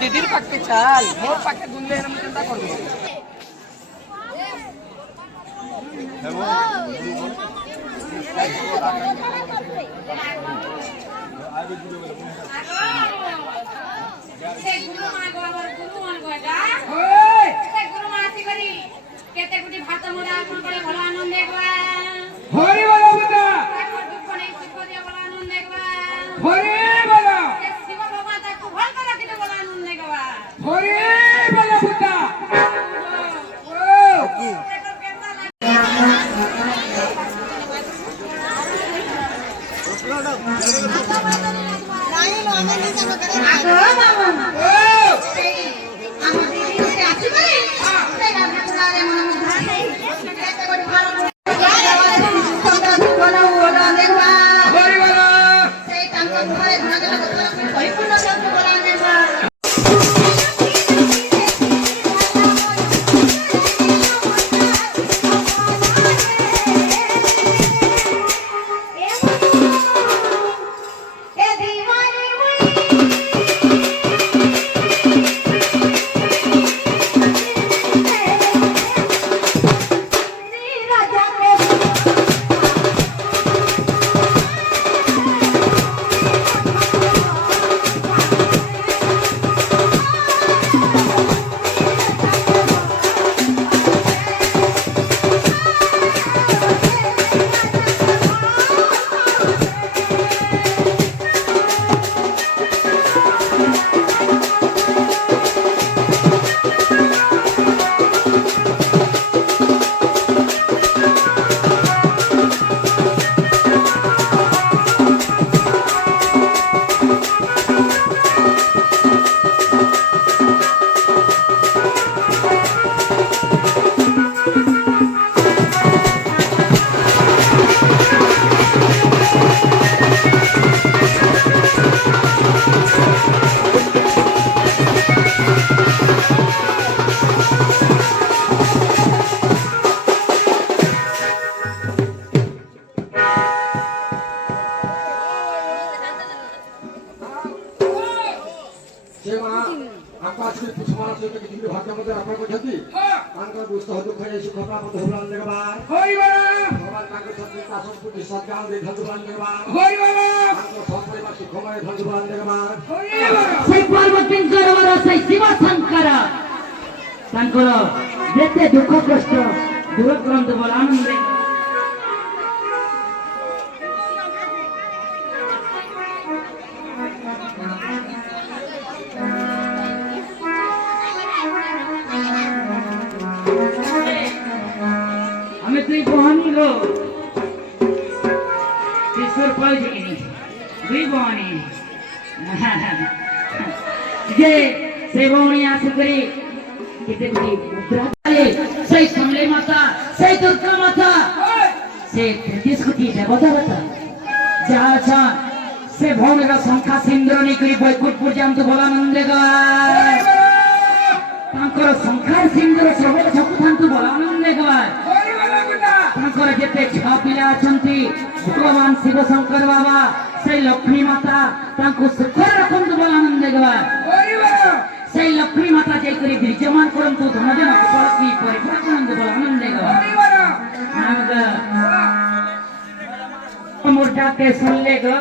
दीदीर पाके चाल मोर पाके गुनले हम चिंता कर दो से गुरु मान गोगा ओए से गुरु मासी करी केते गुटी भात मोरा आपण करे भलो आनंद देखवा हरि बोलो बेटा दुख नहीं सुख दिया भलो आनंद देखवा हरि बोलो शिव भगवान ताकू भल कर के भलो आनंद देखवा हरि बोलो बेटा जेते दुख कष्ट दूर करंतु बोल आनंद हमें तुई बहनी लो ईश्वर पाई जगिनी दुई बहनी जे से बहनी आस करी किते गुटी मुद्रा সেই সমলে মাতা সেই দুর্গা মাতা সেই 33 কোটি দেবতা মাতা যা আছেন সে ভৌমের সংখ্যা সিন্ধরণী করি বৈকুণ্ঠ পর্যন্ত বলানন্দে গায় তাঙ্কর সংখ্যার সিন্ধর সবল সকুথান্তু বলানন্দে গায় তাঙ্কর যেতে ছ পিলা আছন্তি ভগবান শিব শঙ্কর বাবা সেই লক্ষ্মী মাতা তাঙ্কু সুখর রখন্তু বলানন্দে গায় সেই লক্ষ্মী মাতা যে করে বিরাজমান করন্তু ধনজন কপলকি পরিপূর্ণানন্দ আনন্দে গো মোর ডাকে শুনলে গো